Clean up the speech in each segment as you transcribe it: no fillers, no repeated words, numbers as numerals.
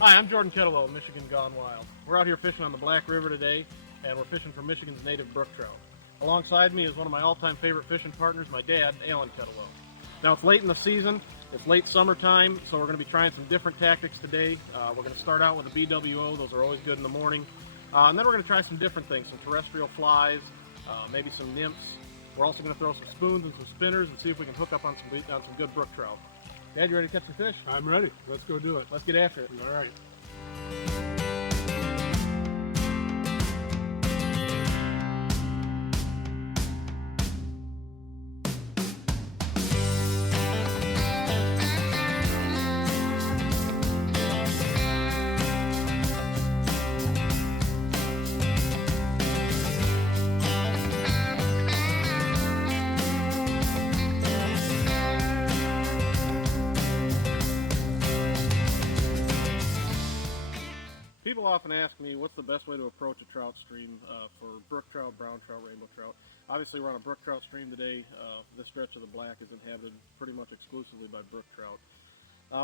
Hi, I'm Jordan Kettlewell of Michigan Gone Wild. We're out here fishing on the Black River today, and we're fishing for Michigan's native brook trout. Alongside me is one of my all-time favorite fishing partners, my dad, Alan Kettlewell. Now, it's late in the season, it's late summertime, so we're going to be trying some different tactics today. We're going to start out with a BWO, those are always good in the morning. And then we're going to try some different things, some terrestrial flies, maybe some nymphs. We're also going to throw some spoons and some spinners and see if we can hook up on some good brook trout. Dad, you ready to catch some fish? I'm ready. Let's go do it. Let's get after it. All right. People often ask me what's the best way to approach a trout stream for brook trout, brown trout, rainbow trout. Obviously we're on a brook trout stream today. This stretch of the Black is inhabited pretty much exclusively by brook trout.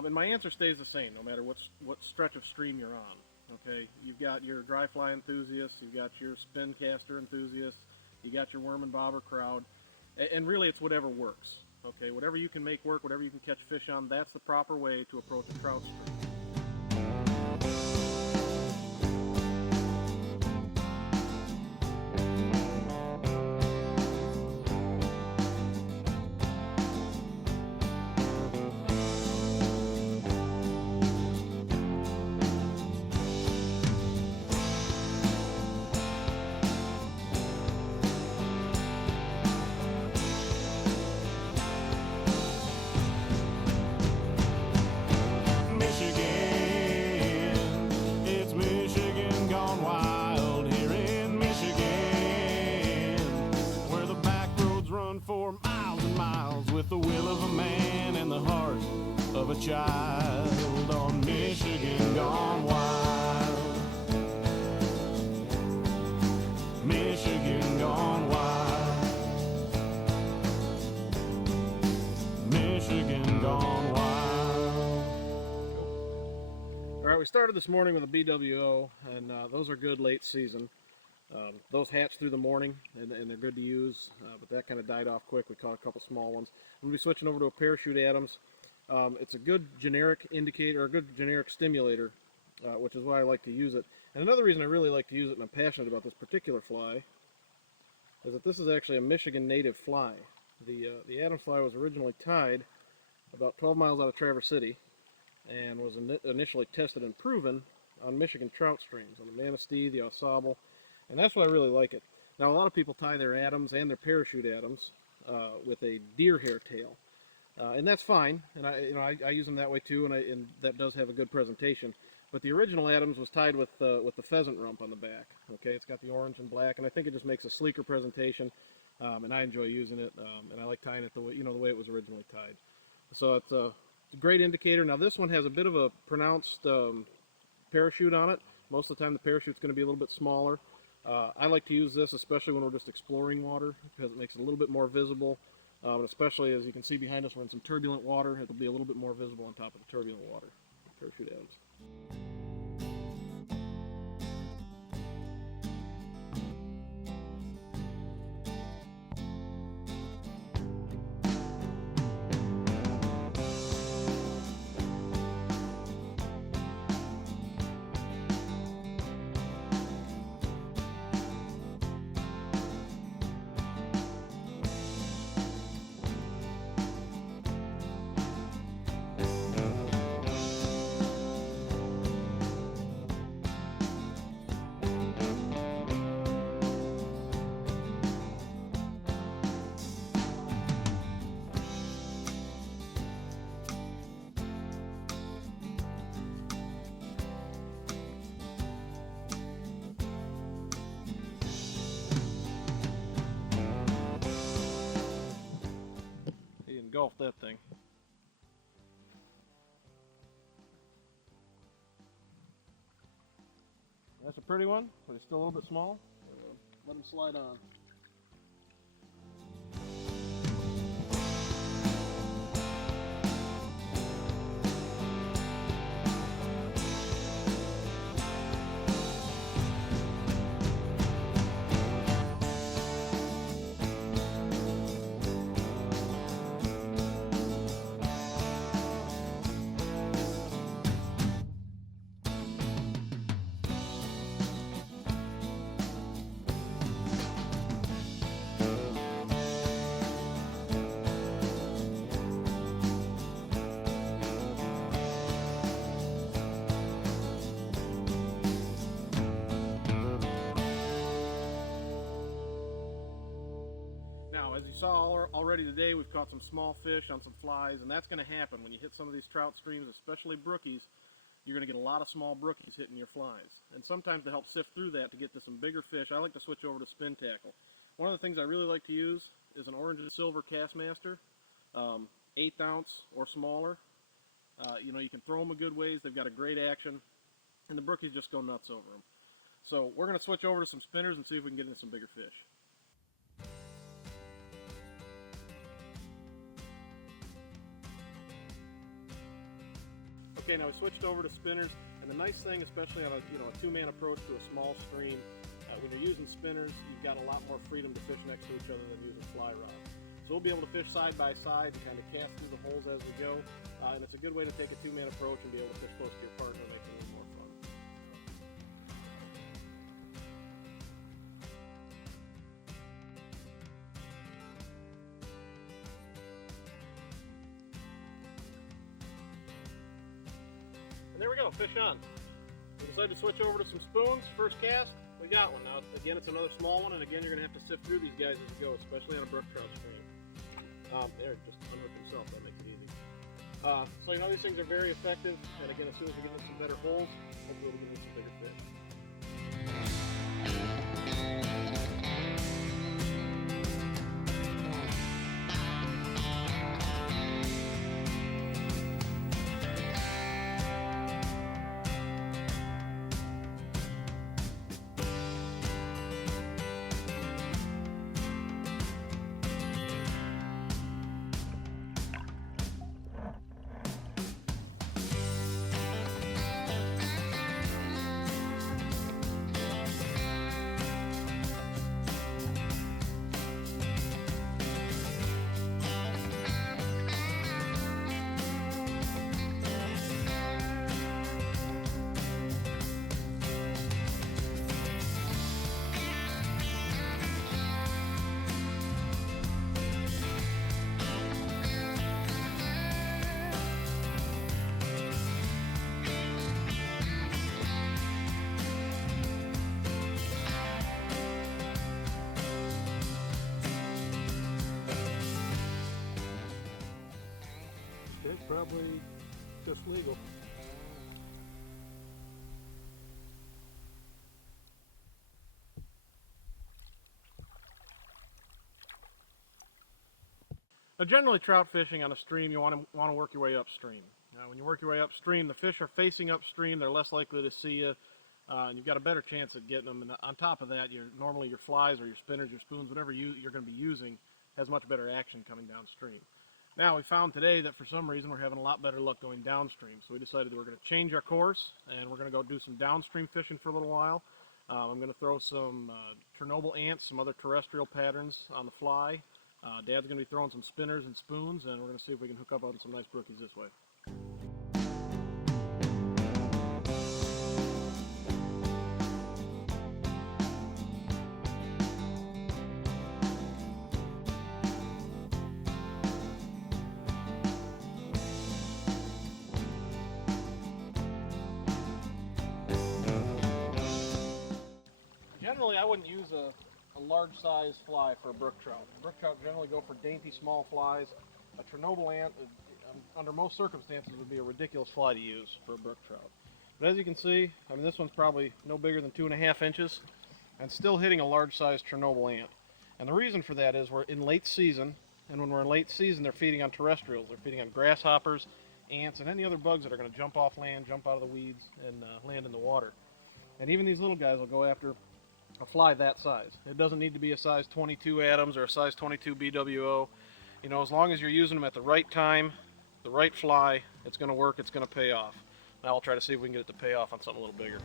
And my answer stays the same no matter what stretch of stream you're on. Okay, you've got your dry fly enthusiasts, you've got your spin caster enthusiasts, you got your worm and bobber crowd, and really it's whatever works. Okay, whatever you can make work, whatever you can catch fish on, that's the proper way to approach a trout stream. For miles and miles with the will of a man and the heart of a child on Michigan Gone Wild. Michigan Gone Wild. Michigan Gone Wild. All right, we started this morning with a BWO, and those are good late season. Those hatch through the morning, and they're good to use, but that kind of died off quick. We caught a couple small ones. I'm going to be switching over to a Parachute Adams. It's a good generic indicator, or a good generic stimulator, which is why I like to use it. And another reason I really like to use it, and I'm passionate about this particular fly, is that this is actually a Michigan native fly. The Adams fly was originally tied about 12 miles out of Traverse City, and was initially tested and proven on Michigan trout streams, on the Manistee, the Au Sable. And that's why I really like it. Now, a lot of people tie their Adams and their Parachute Adams with a deer hair tail, and that's fine. And I use them that way too, and that does have a good presentation. But the original Adams was tied with the pheasant rump on the back. Okay, it's got the orange and black, and I think it just makes a sleeker presentation. And I enjoy using it, and I like tying it the way it was originally tied. So it's a great indicator. Now, this one has a bit of a pronounced parachute on it. Most of the time, the parachute's going to be a little bit smaller. I like to use this, especially when we're just exploring water, because it makes it a little bit more visible, and especially as you can see behind us, we're in some turbulent water. It'll be a little bit more visible on top of the turbulent water. Parachute Adams. Engulfed that thing. That's a pretty one, but it's still a little bit small. Let him slide on. saw already today, we've caught some small fish on some flies, and that's going to happen when you hit some of these trout streams, especially brookies. You're going to get a lot of small brookies hitting your flies. And sometimes to help sift through that, to get to some bigger fish, I like to switch over to spin tackle. One of the things I really like to use is an orange and silver Castmaster, 1/8 ounce or smaller. You know, you can throw them a good ways. They've got a great action, and the brookies just go nuts over them. So we're going to switch over to some spinners and see if we can get into some bigger fish. Okay, now we switched over to spinners, and the nice thing, especially on a two-man approach to a small stream, when you're using spinners, you've got a lot more freedom to fish next to each other than using fly rods. So we'll be able to fish side by side and kind of cast through the holes as we go, and it's a good way to take a two-man approach and be able to fish close to your partner and make it a little more fun. And there we go, fish on. We decided to switch over to some spoons. First cast, we got one. Now, again, it's another small one, and again, you're going to have to sift through these guys as you go, especially on a brook trout stream. There, just unhooked himself, that makes it easy. So you know, these things are very effective, and again, as soon as we get into some better holes, hopefully we'll get into some bigger fish. Probably just legal. Now, generally trout fishing on a stream, you want to work your way upstream. Now, when you work your way upstream, the fish are facing upstream, they're less likely to see you, and you've got a better chance at getting them. And on top of that, normally your flies or your spinners, your spoons, whatever you're going to be using, has much better action coming downstream. Now, we found today that for some reason we're having a lot better luck going downstream, so we decided that we're going to change our course, and we're going to go do some downstream fishing for a little while. I'm going to throw some Chernobyl ants, some other terrestrial patterns on the fly. Dad's going to be throwing some spinners and spoons, and we're going to see if we can hook up on some nice brookies this way. Generally, I wouldn't use a large size fly for a brook trout. Brook trout generally go for dainty small flies. A Chernobyl ant, under most circumstances, would be a ridiculous fly to use for a brook trout. But as you can see, I mean, this one's probably no bigger than 2.5 inches and still hitting a large size Chernobyl ant. And the reason for that is we're in late season, and when we're in late season, they're feeding on terrestrials. They're feeding on grasshoppers, ants, and any other bugs that are going to jump off land, jump out of the weeds, and land in the water. And even these little guys will go after a fly that size. It doesn't need to be a size 22 Adams or a size 22 BWO. You know, as long as you're using them at the right time, the right fly, it's going to work, it's going to pay off. Now I'll try to see if we can get it to pay off on something a little bigger.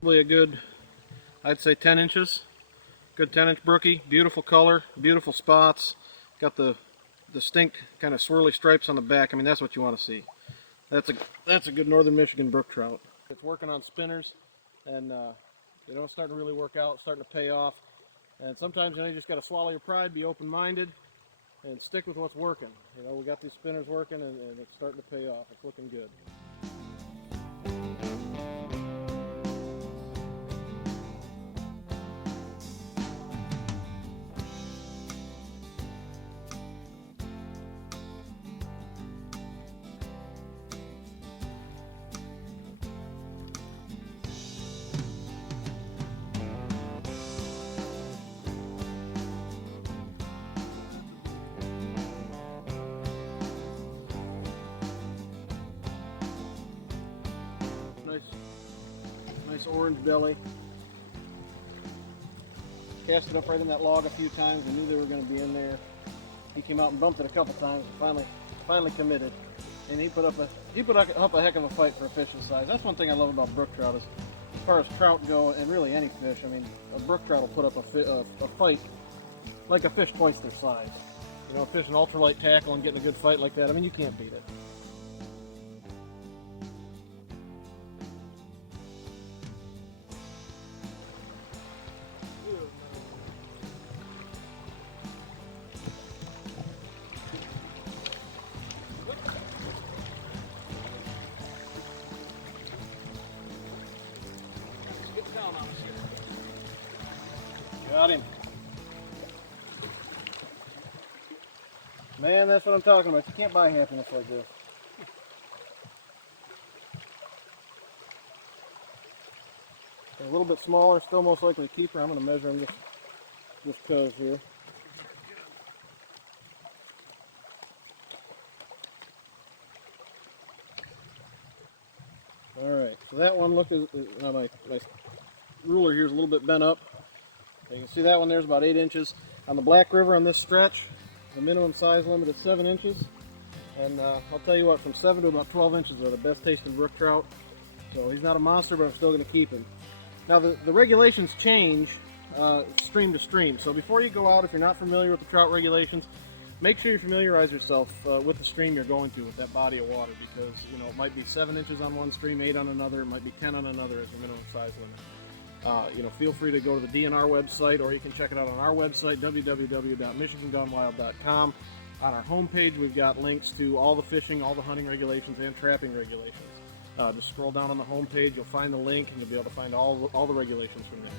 Probably a good I'd say 10 inches. Good 10-inch brookie, beautiful color, beautiful spots. Got the distinct kind of swirly stripes on the back. I mean, that's what you want to see. That's a good northern Michigan brook trout. It's working on spinners, and you know, it's starting to really work out, it's starting to pay off. And sometimes, you know, you just got to swallow your pride, be open-minded, and stick with what's working. You know, we got these spinners working, and it's starting to pay off. It's looking good. Nice orange belly. Cast it up right in that log a few times. We knew they were going to be in there. He came out and bumped it a couple times and finally committed. And he put up a heck of a fight for a fish this size. That's one thing I love about brook trout, is as far as trout go, and really any fish, I mean, a brook trout will put up a fight like a fish twice their size. You know, a fish an ultralight tackle and getting a good fight like that, I mean, you can't beat it. Got him. Man, that's what I'm talking about. You can't buy happiness like this. They're a little bit smaller, still most likely a keeper. I'm going to measure him just because here. Alright, so that one, look, my ruler here is a little bit bent up. You can see that one there's about 8 inches. On the Black River on this stretch, the minimum size limit is 7 inches. And I'll tell you what, from 7 to about 12 inches are the best tasting brook trout. So he's not a monster, but I'm still going to keep him. Now the regulations change stream to stream. So before you go out, if you're not familiar with the trout regulations, make sure you familiarize yourself with the stream you're going to, with that body of water, because you know it might be 7 inches on one stream, 8 on another, it might be 10 on another as the minimum size limit. You know, feel free to go to the DNR website, or you can check it out on our website, www.michigangonewild.com. On our homepage, we've got links to all the fishing, all the hunting regulations, and trapping regulations. Just scroll down on the homepage, you'll find the link, and you'll be able to find all the regulations from there.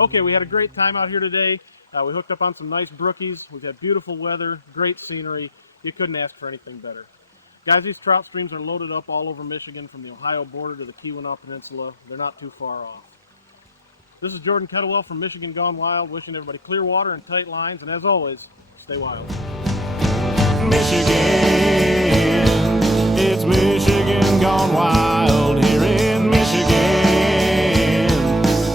Okay, we had a great time out here today. We hooked up on some nice brookies. We've had beautiful weather, great scenery. You couldn't ask for anything better. Guys, these trout streams are loaded up all over Michigan, from the Ohio border to the Keweenaw Peninsula. They're not too far off. This is Jordan Kettlewell from Michigan Gone Wild, wishing everybody clear water and tight lines, and as always, stay wild. Michigan, it's Michigan Gone Wild here in Michigan,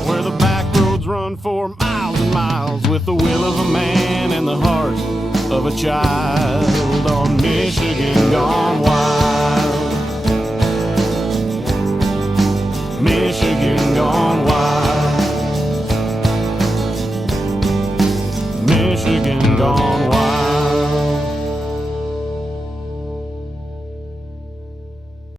where the back roads run for miles and miles, with the will of a man and the heart of a child on Michigan Gone Wild. Michigan Gone Wild. Michigan Gone Wild.